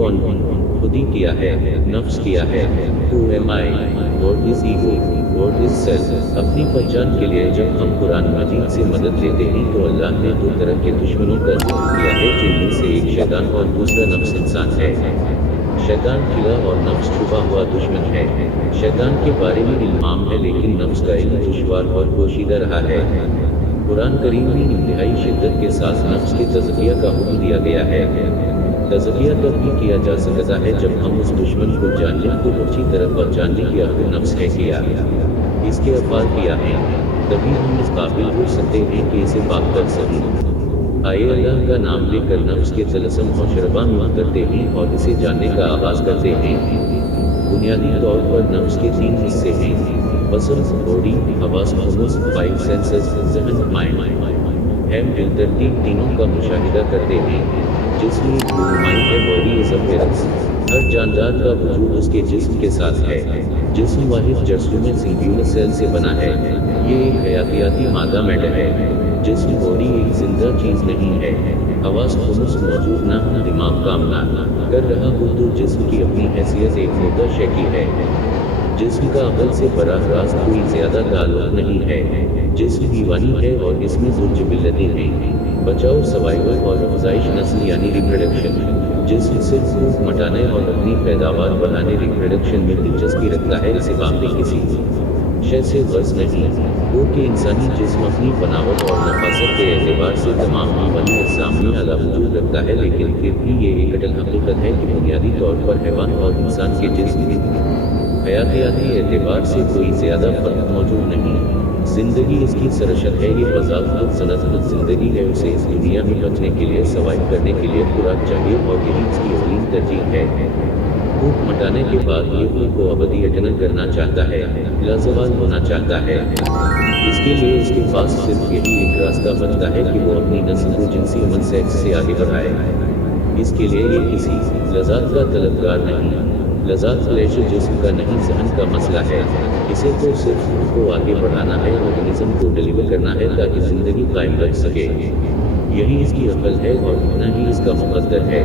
कौन हूँ, खुद ही किया है, नफ्स किया है, Who am I, What is ego, What is self। अपनी पहचान के लिए जब हम कुरान मजीद से मदद लेते हैं तो अल्लाह ने दो तरह के दुश्मनों का जिक्र किया है, जिनमें से एक शैतान और दूसरा नफ्स इंसान है। शैतान खिला और नफ्स छुपा हुआ दुश्मन है। शैतान के बारे में इल्माम है, लेकिन नफ्स का इल्म दुश्वार और पोशीदा रहा है। कुरान करीम में इंतहाई शिद्दत के साथ नफ्स के तज़किया का हुक्म दिया गया है। तज़किया तब भी किया जा सकता है जब हम उस दुश्मन को जान लें को अच्छी तरह पहचान लें कि आखिर नफ्स है किया, इसके अफाल किया है, तभी हम इस काबिल हो सकते हैं कि इसे पाक कर सकें। आइए अल्लाह का नाम लेकर नफ्स के तलस्सुम और शरबा नूर करते हैं और इसे जानने का आगाज़ करते हैं। बुनियादी तौर पर नफ्स के तीन हिस्से हैं, बसर, बॉडी, हवास, हुमस, फाइव सेंसेस, ज़हन, माइंड। हम दिल तरतीब तीनों का मुशाहिदा करते हैं। जिस्म माइंड है, बॉडी इज अपीयरेंस। हर जानदार का वजूद उसके जिस्म के साथ है। जिस्म वाहिद जर्सूम सिंगुलर सेल से बना है। ये एक हयातियाती मादा मैटर है। जिस्म बॉडी एक जिंदा चीज नहीं है। हवास हुमस मौजूद ना हो, दिमाग काम ना कर रहा हो तो जिस्म की अपनी हैसियत एक मुद्दा शय की है। जिस्म का अकल से बराह रास्त कोई ज्यादा ताल्लुक नहीं है। जिस्म दीवानी है और इसमें दो जिबिल्लतें हैं, बचाव सर्वाइवल और अफजाइश नस्ल यानी रिप्रोडक्शन। जिस्म सिर्फ भूख मटाने और अपनी पैदावार बढ़ाने रिप्रोडक्शन में दिलचस्पी रखता है, इसे बाकी किसी शय से गर्ज नहीं हो कि इंसानी जिस्म अपनी बनावट और नफासत के एतबार से तमाम मामूली अक़साम में आला वजूद रखता है, लेकिन फिर भी ये एक अटल हकीकत है कि बुनियादी तौर पर हैवान और इंसान के जिस्म में हयातियाती एतबार से कोई ज़्यादा फ़र्क मौजूद नहीं। ज़िंदगी इसकी सरशत है, ये बज़ात खुद सनत ज़िंदगी है। उसे इस दुनिया में बचने के लिए, सर्वाइव करने के लिए खुराक चाहिए और यही इसकी अवलीन तरजीह है। भूख मटाने के बाद ये खुद को अबदी अटनल करना चाहता है, लाजवाल होना चाहता है। इसके लिए इसके पास सिर्फ यही एक रास्ता बचता है कि वो अपनी नस्ल को जिनसी अमल सेक्स से आगे बढ़ाए। इसके लिए ये किसी लज़्ज़त का तलबगार नहीं। लज़्ज़त प्लेजर जिस्म का नहीं, ज़हन का मसला है। इसे तो सिर्फ खुद को आगे बढ़ाना है, ऑर्गेनिज्म को डिलीवर करना है ताकि ज़िंदगी कायम रख सके। यही इसकी अकल है और इतना ही इसका मुक़द्दर है।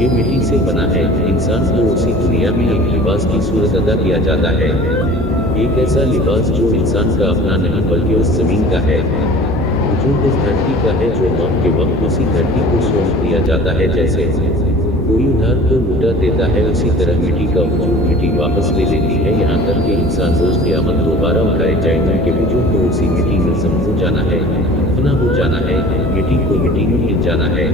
ये मिट्टी से बना है। इंसान को उसी दुनिया में एक लिबास की सूरत अदा किया जाता है, एक ऐसा लिबास जो इंसान का अपना नहीं बल्कि उस ज़मीन का है। वजूद उस धरती का है जो मौत के वक्त उसी धरती को सौंप दिया जाता है। जैसे कोई उधार को लुटा देता है, उसी तरह मिट्टी का वजूद मिट्टी वापस ले लेती है, यहाँ तक कि इंसान रोज़ क़यामत दोबारा उठाए जाए उनके वजूद को उसी मिट्टी में ज़म हो जाना है, फना हो जाना है, मिट्टी को मिट्टी में मिल जाना है।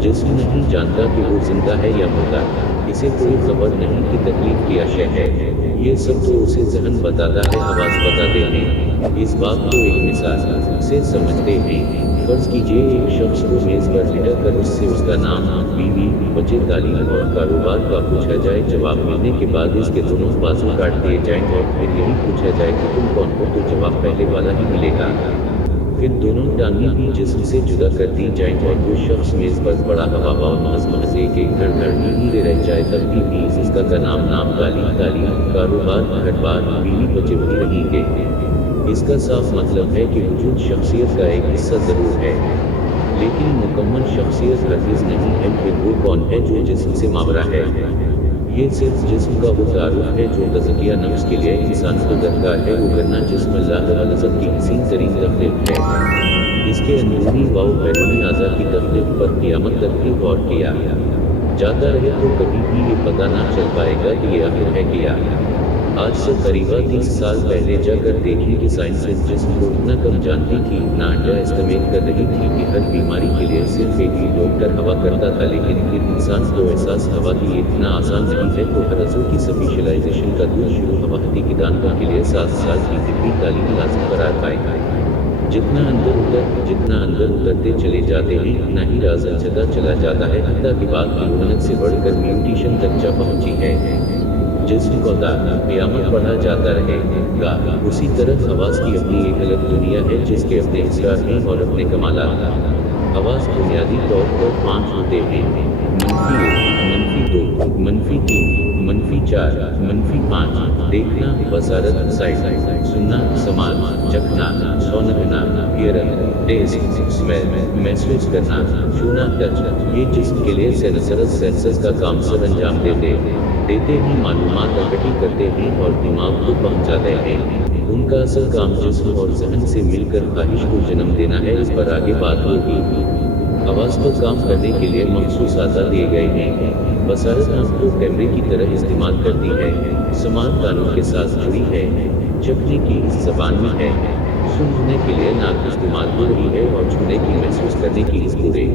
जिस्म नहीं जानता कि वो जिंदा है या मुर्दा, इसे कोई खबर नहीं कि तकलीफ क्या शय है। ये सब तो उसे ज़हन बताता है, हवास बताते हैं। इस बात को एक मिसाल से समझते हैं। फर्ज कीजिए एक शख्स को मेज़ पर बिठा कर उससे उसका नाम, बीवी, बच्चे, तालीम और कारोबार का पूछा जाए। जवाब मिलने के बाद इसके दोनों बाजू काट दिए जाएं और फिर यही पूछा जाए कि तुम कौन हो, तो जवाब पहले वाला ही मिलेगा। फिर दोनों टांगें भी जिस्म से जुदा कर दी जाएं और वो शख्स मेज़ पर बड़ा हवा और महज एक धड़ नींदे रह जाए, तब भी इसका का नाम, तालीम, कारोबार, घर-बार, बीवी, बच्चे वही रहेंगे। इसका साफ मतलब है कि वजूद शख्सियत का एक हिस्सा ज़रूर है, लेकिन मुकम्मल शख्सियत हरगिज़ नहीं है। फिर वो कौन है जो जिस्म से मावरा है? ये सिर्फ जिस्म का वो तारुफ है जो तज़किया नफ्स के लिए इंसान को दरकार है। वो करना जिस्म अल्लाह रज़्क़ की हसीन तरीन तख़लीक़ है। इसके अंदरूनी व बैरूनी आज़ा की तख़लीक़ पर क़यामत तक भी गौर किया जाता रहे तो कभी भी ये पता ना चल पाएगा कि ये आखिर है क्या। आज से करीबन 30 साल पहले जाकर देखें कि साइंस इस जिस्म को इतना कम जानती थी, इतना अंडा एस्टिमेट कर रही थी कि हर बीमारी के लिए सिर्फ एक ही डॉक्टर हवा करता था। लेकिन फिर इंसान को एहसास हवा की इतना आसान नहीं है, तो हर अज़ू की स्पेशलाइजेशन का दूर शुरू हवाती की दानों के लिए 7 साल की डिग्री तालीम लाज़िम करार पाएगा। जितना अंदर उतरते चले जाते हैं, उतना ही राज अचता चला जाता है, हत्ता कि बात की उन्नत से बढ़कर म्यूटेशन तक जा पहुंची है। जिस्म को क़यामत बढ़ा जाता रहेगा। उसी तरह हवास की अपनी एक अलग दुनिया है जिसके अपने हिस्सार हैं और अपने कमालात। हवास बुनियादी तौर पर 5 होते हैं, -1, -2, -3, 4 منفی 5 دیکھنا بصارت سائٹ سننا سماعت چکھنا سونگنا ہیئرنگ ٹیسٹ اسمیل محسوس کرنا چھونا ٹچ یہ جسم کے لیے سینسرز کا کام سر انجام دیتے ہیں معلومات اکٹھی کرتے ہیں اور دماغ کو پہنچاتے ہیں ان کا اصل کام جسم اور ذہن سے مل کر خواہش کو جنم دینا ہے اس پر آگے بات ہوگی آواز پر کام کرنے کے لیے مخصوص اعضاء دیے گئے ہیں بصارت آنکھ کو کیمرے کی طرح استعمال کرتی ہے سماعت کانوں کے ساتھ جڑی ہے چکھنے کی اس زبان میں ہے سونگنے کے لیے ناک استعمال ہو رہی ہے اور چھونے کی محسوس کرنے کی اس پورے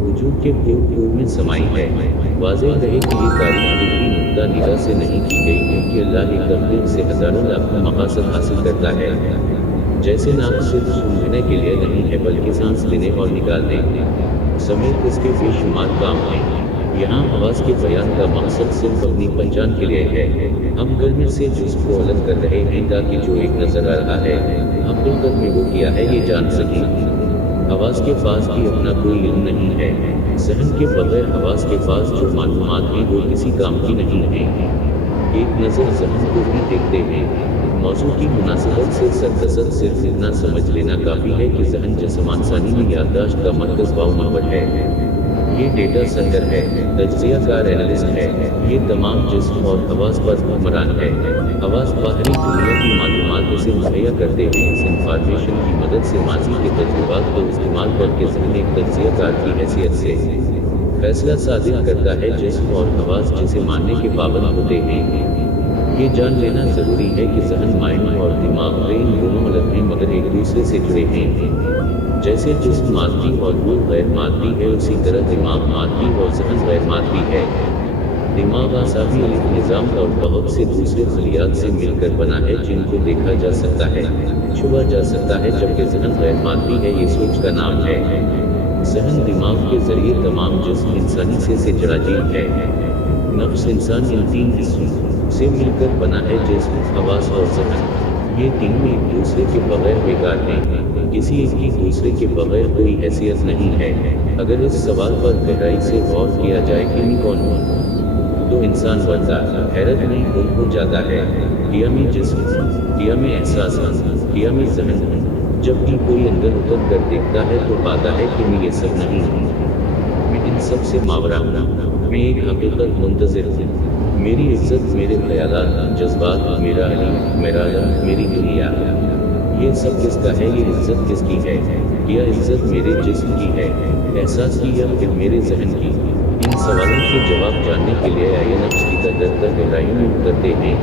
وجود کے پور میں سمائی ہے واضح رہے کہ یہ تاریخ فکری نقطہ نگاہ سے نہیں کی گئی کیونکہ اللہ ایک تخلیق سے ہزاروں لاکھوں مقاصد حاصل کرتا ہے جیسے ناک صرف سونگنے کے لیے نہیں ہے بلکہ سانس لینے اور نکالنے سمیت اس کے بے شمار کام ہیں یہاں آواز کے بیان کا مقصد صرف اپنی پہچان کے لیے ہے ہم گرمی سے جسم کو الگ کر رہے ہیں تاکہ جو ایک نظر آ رہا ہے حقیقت میں وہ کیا ہے یہ جان سکیں آواز کے پاس بھی اپنا کوئی علم نہیں ہے ذہن کے بغیر آواز کے پاس جو معلومات ہیں وہ کسی کام کی نہیں ہیں ایک نظر ذہن کو بھی دیکھتے ہیں موضوع کی مناسبت سے سرتسر صرف اتنا سمجھ لینا کافی ہے کہ ذہن جسم انسانی میں یادداشت کا مرکز باؤ ہے یہ ڈیٹا سینٹر ہے تجزیہ کار اینالسٹ ہے یہ تمام جسم اور آواز پر حکمران ہے آواز باہری دنیا کی معلومات اسے مہیا کرتے ہیں اس انفارمیشن کی مدد سے ماضی کے تجربات کو استعمال کر کے ذہن ایک تجزیہ کار کی حیثیت سے فیصلہ صادر کرتا ہے جسم اور آواز جسے ماننے کے پابند ہوتے ہیں یہ جان لینا ضروری ہے کہ ذہن مائنڈ اور دماغ برین دونوں الگ ہیں مگر ایک دوسرے سے جڑے ہیں جیسے جسم مادی اور روح غیر مادی ہے اسی طرح دماغ مادی اور ذہن غیر مادی ہے دماغ اعصابی نظام کا بہت سے دوسرے خلیات سے مل کر بنا ہے جن کو دیکھا جا سکتا ہے چھوا جا سکتا ہے جبکہ ذہن غیر مادی ہے یہ سوچ کا نام ہے ذہن دماغ کے ذریعے تمام جسم انسانی سے جڑاجیل ہے نفس انسان ان تین حصوں سے مل کر بنا ہے جسم آواز اور ذہن یہ تینوں ایک دوسرے کے بغیر بیکار ہیں کسی ایک کی دوسرے کے بغیر کوئی حیثیت نہیں ہے اگر اس سوال پر گہرائی سے غور کیا جائے کہ میں کون ہوں تو انسان بڑھتا حیرت میں گم ہو جاتا ہے کیا میں جسم کیا میں احساس کیا میں ذہن ہوں جب بھی کوئی اندر اتر کر دیکھتا ہے تو پاتا ہے کہ میں یہ سب نہیں ہوں میں ان سب سے ماورا ہوں میں ایک حقیقت منتظر ہوں میری عزت میرے خیالات جذبات میرا علم میرا علم میری دنیا یہ سب کس کا ہے یہ عزت کس کی ہے کیا عزت میرے جسم کی ہے احساس کی یا پھر میرے ذہن کی ان سوالوں کے جواب جاننے کے لیے آئیے نفس کی قدر گہرائی میں اترتے ہیں